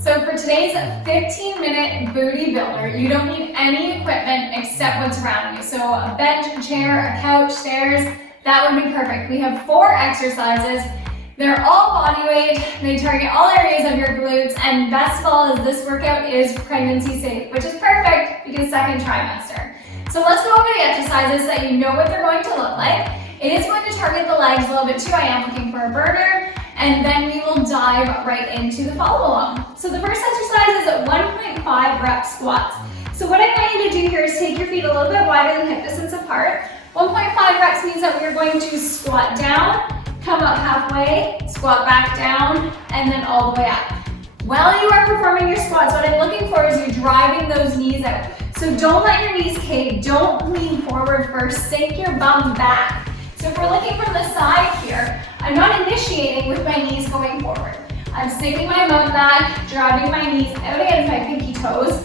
So for today's 15-minute booty builder, you don't need any equipment except what's around you. So a bench, a chair, a couch, stairs, that would be perfect. We have 4 exercises. They're all body weight. They target all areas of your glutes, and best of all is this workout is pregnancy safe, which is perfect because second trimester. So let's go over the exercises so that you know what they're going to look like. It is going to target the legs a little bit too. I am looking for a burner. And then we will dive right into the follow along. So the first exercise is at 1.5 rep squats. So what I want you to do here is take your feet a little bit wider than hip distance apart. 1.5 reps means that we're going to squat down, come up halfway, squat back down, and then all the way up. While you are performing your squats, what I'm looking for is you driving those knees out. So don't let your knees cave, don't lean forward first, sink your bum back. So if we're looking from the side here, I'm not initiating with my knees going forward. I'm sinking my bum back, driving my knees out against my pinky toes.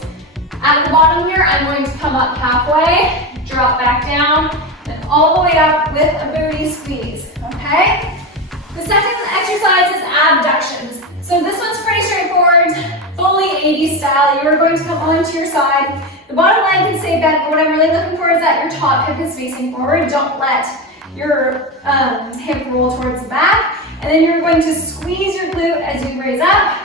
At the bottom here, I'm going to come up halfway, drop back down, and all the way up with a booty squeeze, okay? The second exercise is abductions. So this one's pretty straightforward, fully 80s style. You're going to come onto your side. The bottom leg can stay bent, but what I'm really looking for is that your top hip is facing forward. Don't let your hip roll towards the back, and then you're going to squeeze your glute as you raise up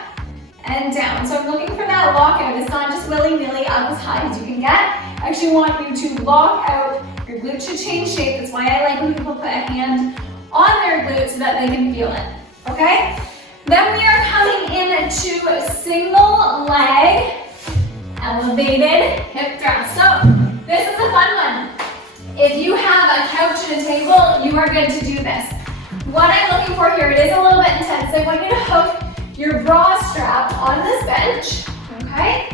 and down. So I'm looking for that lockout. It's not just willy-nilly up as high as you can get. I actually want you to lock out. Your glute should change shape. That's why I like when people put a hand on their glute so that they can feel it, okay? Then we are coming into a single leg, elevated hip thrust. So this is a fun one. If you have a couch and a table, you are good to do this. What I'm looking for here, it is a little bit intense. I want you to hook your bra strap on this bench, okay?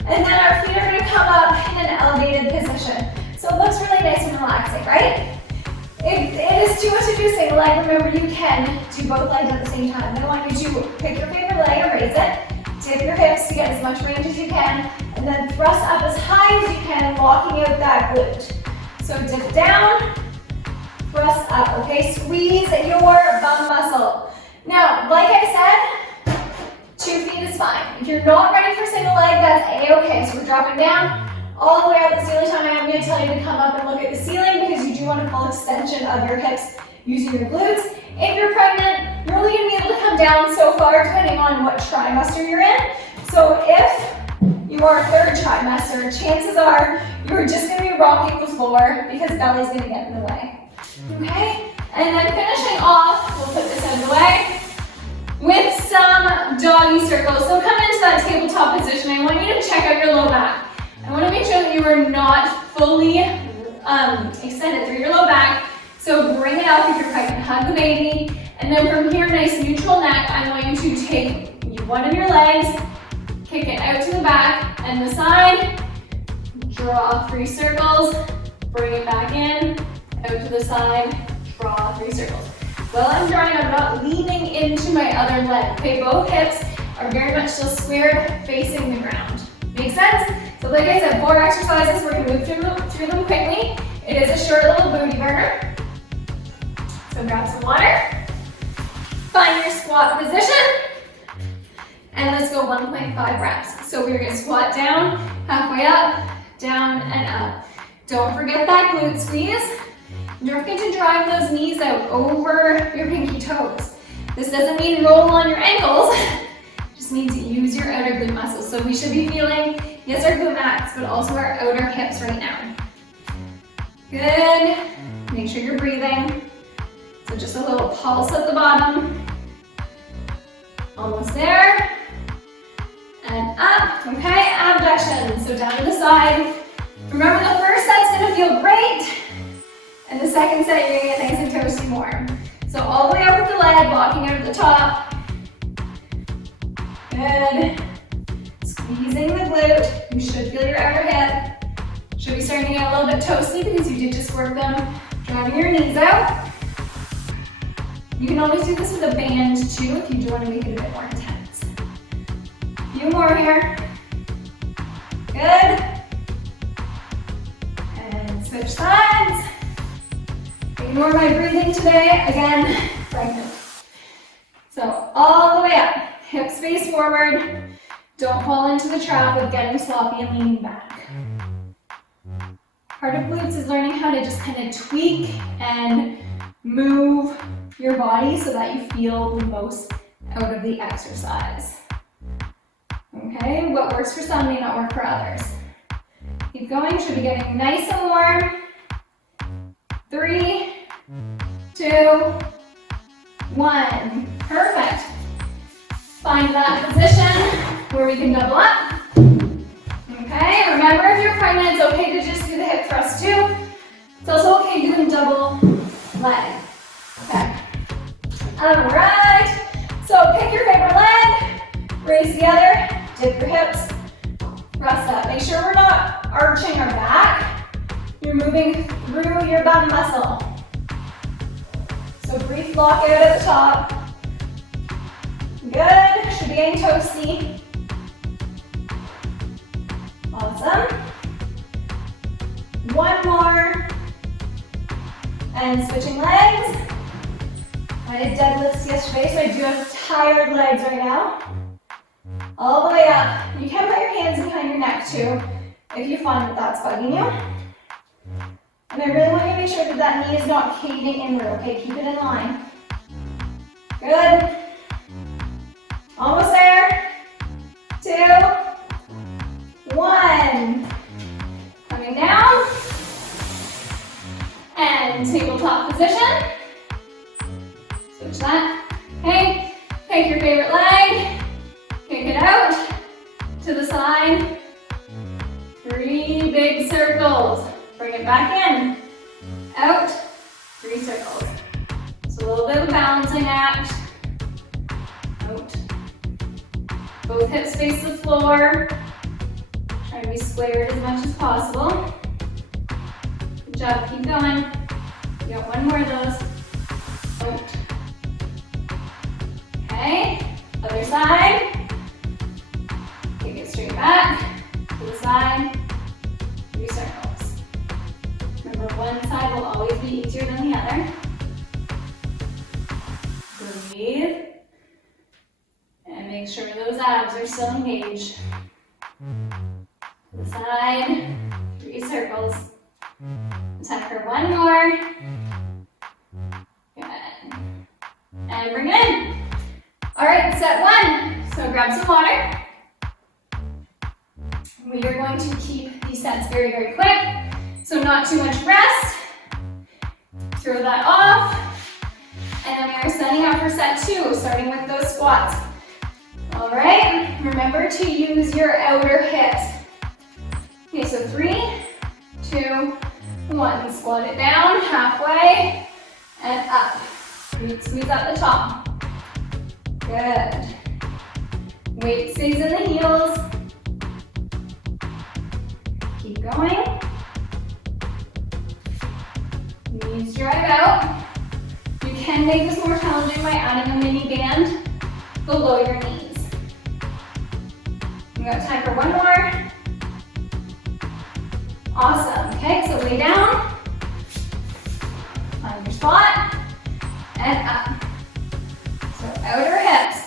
And then our feet are gonna come up in an elevated position. So it looks really nice and relaxing, right? If it is too much to do single leg, remember you can do both legs at the same time. I want you to pick your favorite leg and raise it, tip your hips to get as much range as you can, and then thrust up as high as you can, locking out that glute. So dip down, thrust up, okay? Squeeze your bum muscle. Now, like I said, 2 feet is fine. If you're not ready for single leg, that's a-okay. So we're dropping down all the way up. This is the only time I am going to tell you to come up and look at the ceiling because you do want a full extension of your hips using your glutes. If you're pregnant, you're only going to be able to come down so far depending on what trimester you're in. So if you are 3rd trimester, chances are you're just going to be rocking the floor because belly's going to get in the way. Okay? And then finishing off, we'll put this out of the way, with some doggy circles. So come into that tabletop position. I want you to check out your low back. I want to make sure that you are not fully extended through your low back. So bring it up if you're pregnant, hug the baby. And then from here, nice neutral neck, I want you to take one of your legs, kick it out to the back and the side, draw 3 circles, bring it back in, out to the side, draw 3 circles. While I'm drawing, I'm not leaning into my other leg. Okay, both hips are very much still squared, facing the ground. Make sense? So like I said, 4 exercises, we're gonna move through them quickly. It is a short little booty burner. So grab some water, find your squat position, and let's go 1.5 reps. So we're gonna squat down, halfway up, down and up. Don't forget that glute squeeze. Don't forget to drive those knees out over your pinky toes. This doesn't mean roll on your ankles. It just means use your outer glute muscles. So we should be feeling, yes, our glute max, but also our outer hips right now. Good. Make sure you're breathing. So just a little pulse at the bottom. Almost there. And up, okay, abductions. So down to the side. Remember the first set's gonna feel great, and the second set you're gonna get nice and toasty more. So all the way up with the leg, walking out at the top. Good. Squeezing the glute. You should feel your outer hip. Should be starting to get a little bit toasty because you did just work them, driving your knees out. You can always do this with a band too if you do want to make it a bit more intense. A few more here. Good. And switch sides. Ignore my breathing today. Again, pregnant. So all the way up. Hips face forward. Don't fall into the trap of getting sloppy and leaning back. Part of glutes is learning how to just kind of tweak and move your body so that you feel the most out of the exercise. Okay, what works for some may not work for others. Keep going, should be getting nice and warm. 3, 2, 1. Perfect. Find that position where we can double up. Okay, remember if you're pregnant, it's okay to just do the hip thrust too. It's also okay doing double leg. Okay. Alright. So pick your favorite leg, raise the other, dip your hips, rest up. Make sure we're not arching our back. You're moving through your bum muscle. So brief block out at the top. Good. Should be getting toasty. Awesome. One more. And switching legs. I did deadlifts yesterday, so I do have tired legs right now. All the way up. You can put your hands behind your neck too, if you find that that's bugging you. And I really want you to make sure that that knee is not caving inward, okay? Keep it in line. Good. Almost there. 2, 1. Coming down. And tabletop position. Switch that. Okay, pick your favorite leg. Kick it out to the side. 3 big circles. Bring it back in. Out. 3 circles. So a little bit of a balancing act. Out. Both hips face the floor. Try to be squared as much as possible. Good job. Keep going. You got one more of those. Out. Okay. Other side. Take it straight back to the side. 3 circles. Remember, one side will always be easier than the other. Breathe. And make sure those abs are still engaged. To the side. 3 circles. Time for one more. Good. And bring it in. All right, set 1. So grab some water. We are going to keep these sets very, very quick. So not too much rest. Throw that off. And then we are setting up for set 2, starting with those squats. All right, remember to use your outer hips. Okay, so 3, 2, 1. Squat it down halfway and up. Squeeze up the top. Good. Weight stays in the heels. Keep going. Knees drive out. You can make this more challenging by adding a mini band below your knees. We got time for one more. Awesome. Okay, so lay down on your spot and up. So outer hips.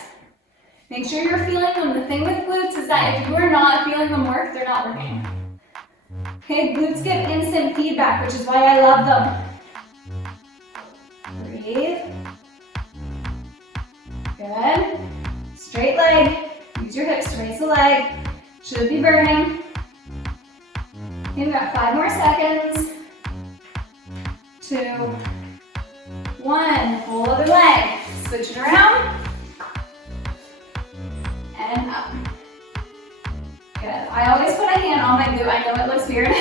Make sure you're feeling them. The thing with glutes is that if you are not feeling them work, they're not working. Okay, glutes give instant feedback, which is why I love them. Breathe. Good. Straight leg. Use your hips to raise the leg. Should be burning. Okay, we've got 5 more seconds. 2, 1. Whole other leg. Switch it around. And up. Good. I always put a hand on my glute. I know it looks weird.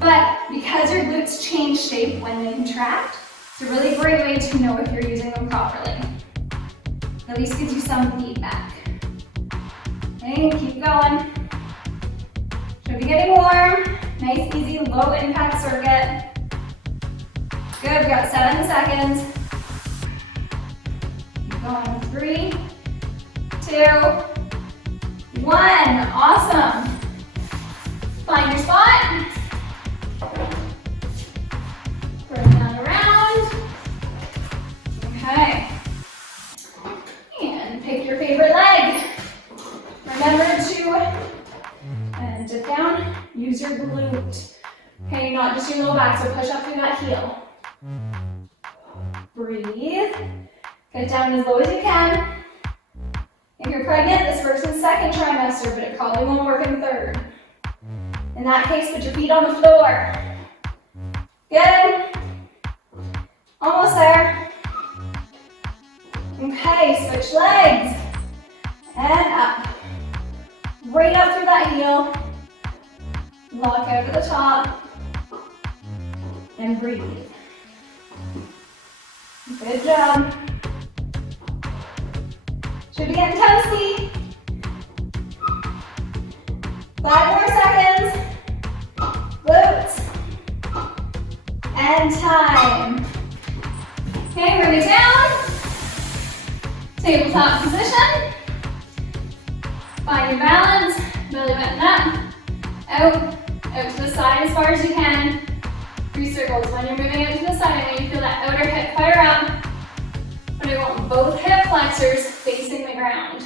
But because your glutes change shape when they contract, it's a really great way to know if you're using them properly. At least gives you some feedback. Okay, keep going. Should be getting warm. Nice, easy, low impact circuit. Good, we got 7 seconds. Keep going. 3, 2, 1. Awesome. Find your spot. Bring that around. Okay. And pick your favorite leg. Remember use your glute. Okay, not just your low back, so push up through that heel. Breathe. Get down as low as you can. If you're pregnant, this works in second trimester, but it probably won't work in third. In that case, put your feet on the floor. Good. Almost there. Okay, switch legs. And up. Right up through that heel. Lock out to the top. And breathe. Good job. Should be getting toasty. 5 more seconds. Glutes. And time. Okay, bring it down. Tabletop position. Find your balance. Belly button up. Out. Out to the side as far as you can. 3 circles. When you're moving out to the side, I know you feel that outer hip fire up. But I want both hip flexors facing the ground.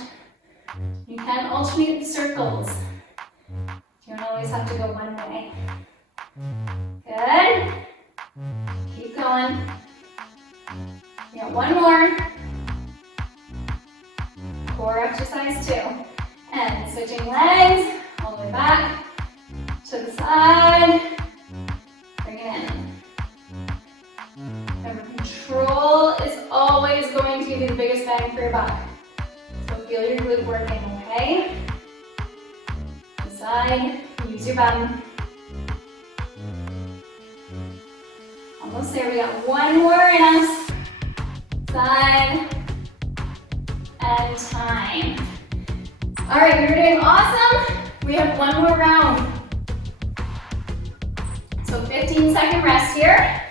You can alternate the circles. You don't always have to go one way. Good. Keep going. You got one more. Core exercise 2. And switching legs all the way back to the side. Bring it in. Remember, control is always going to give you the biggest bang for your buck. So feel your glute working, okay? Side, use your bum. Almost there, we got one more in us. Side, and time. All right, you're doing awesome. We have one more round. So 15-second rest here.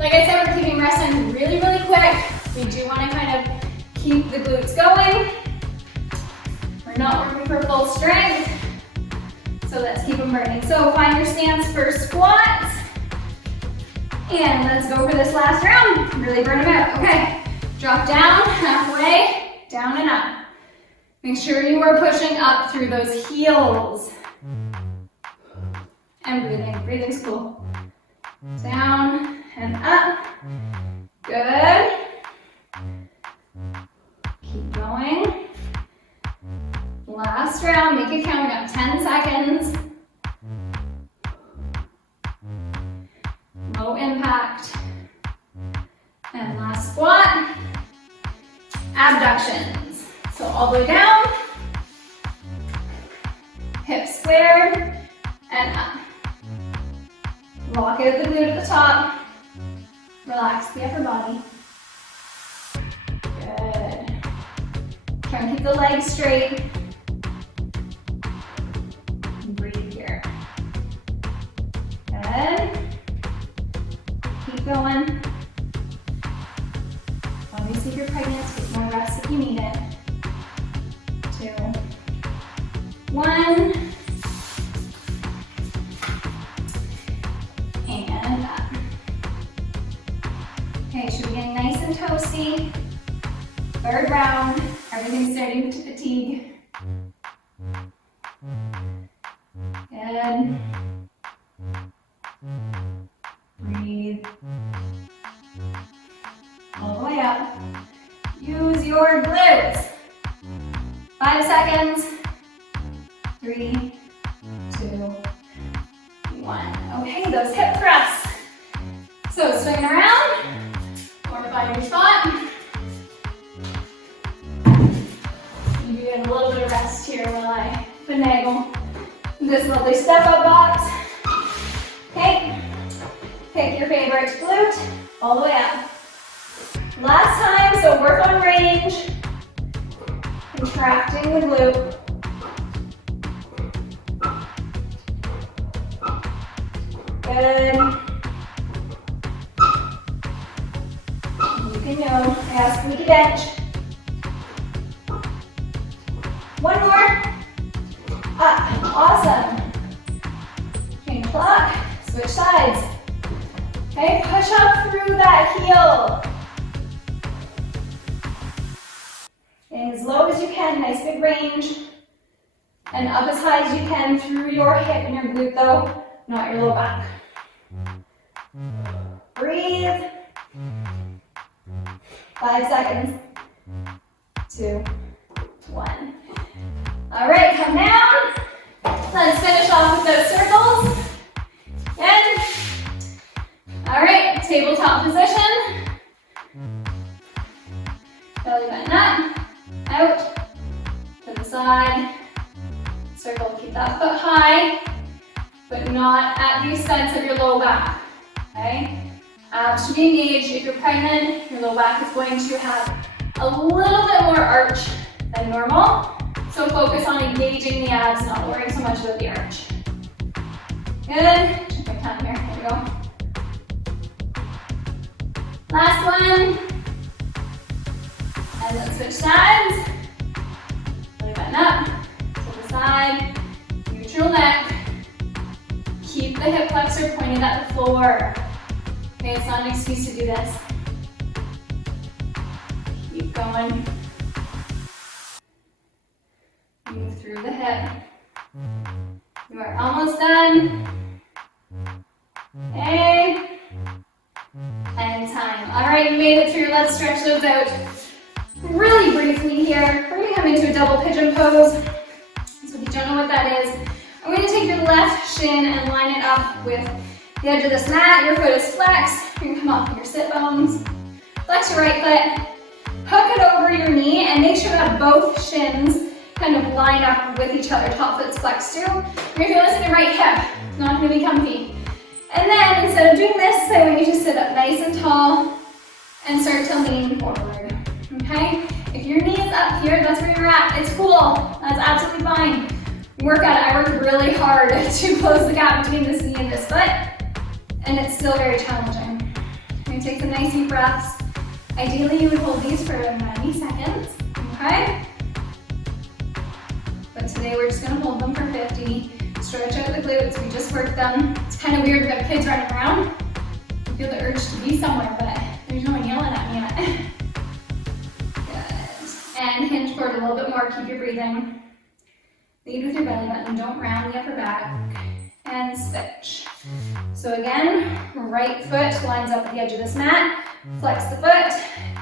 Like I said, we're keeping rest times really, really quick. We do want to kind of keep the glutes going. We're not working for full strength. So let's keep them burning. So find your stance for squats. And let's go for this last round. Really burn them out. Okay. Drop down, halfway, down and up. Make sure you are pushing up through those heels. And breathing. Breathing's cool. Down and up. Good. Keep going. Last round, make it count. We got 10 seconds. Low impact. And last squat. Abductions. So all the way down. Hips squared. And up. Lock out the glute at the top. Relax the upper body. Good. Try and keep the legs straight. Breathe here. Good. Keep going. Obviously, if you're pregnant, take more rest if you need it. 2, 1. And up. Okay, should be getting nice and toasty. Third round, everything's starting to fatigue. Good. Breathe. All the way up. Use your glutes. 5 seconds. 3, 2, 1. Okay, those hip thrusts. So swinging around, or find your spot. You get a little bit of rest here while I finagle this lovely step-up box. Okay, pick your favorite glute all the way up. Last time, so work on range, contracting the glute. Good. You can know, yeah, squeaky bench. One more. Up, awesome. Change clock, switch sides. Okay, push up through that heel. Staying as low as you can, nice big range. And up as high as you can through your hip and your glute though, not your low back. Breathe. 5 seconds. 2, 1. All right, come down. Let's finish off with those circles. Again. All right, tabletop position. Belly button up, out, to the side. Circle, keep that foot high, but not at the expense of your low back, okay? Abs should be engaged. If you're pregnant, your low back is going to have a little bit more arch than normal. So focus on engaging the abs, not worrying so much about the arch. Good. Check my time here. There we go. Last one. And then switch sides. Belly button up, to the side, neutral neck. Keep the hip flexor pointed at the floor. Okay, it's not an excuse to do this. Keep going. Move through the hip. You are almost done. Okay. And time. All right, you made it through. Let's stretch those out really briefly here. We're going to come into a double pigeon pose. So if you don't know what that is, I'm going to take your left shin and line it up with the edge of this mat. Your foot is flexed. You're going to come off your sit bones. Flex your right foot. Hook it over your knee and make sure that both shins kind of line up with each other. Top foot's flexed too. You're going to feel this in your right hip. It's not going to be comfy. And then instead of doing this, I want you to sit up nice and tall and start to lean forward. Okay? If your knee is up here, that's where you're at. It's cool. That's absolutely fine. Work at it. I worked really hard to close the gap between this knee and this foot, and it's still very challenging. You're going to take some nice deep breaths. Ideally, you would hold these for 90 seconds. Okay? But today we're just going to hold them for 50. Stretch out the glutes. We just worked them. It's kind of weird. We have kids running around. I feel the urge to be somewhere, but there's no one yelling at me yet. And hinge forward a little bit more, keep your breathing. Lead with your belly button, don't round the upper back. And switch. So again, right foot lines up at the edge of this mat. Flex the foot,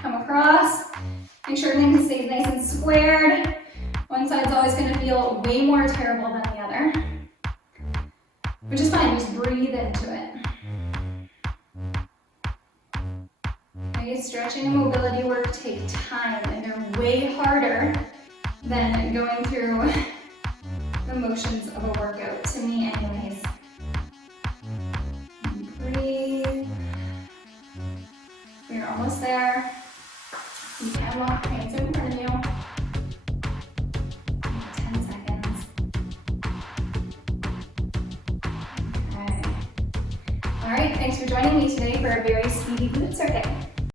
come across. Make sure everything stays nice and squared. One side's always going to feel way more terrible than the other. Which is fine, just breathe into it. Okay, stretching and mobility work take time, and they're way harder than going through the motions of a workout, to me anyways. Breathe. We're almost there. You can walk hands in front of you. 10 seconds. Okay. All right, thanks for joining me today for a very speedy glute circuit.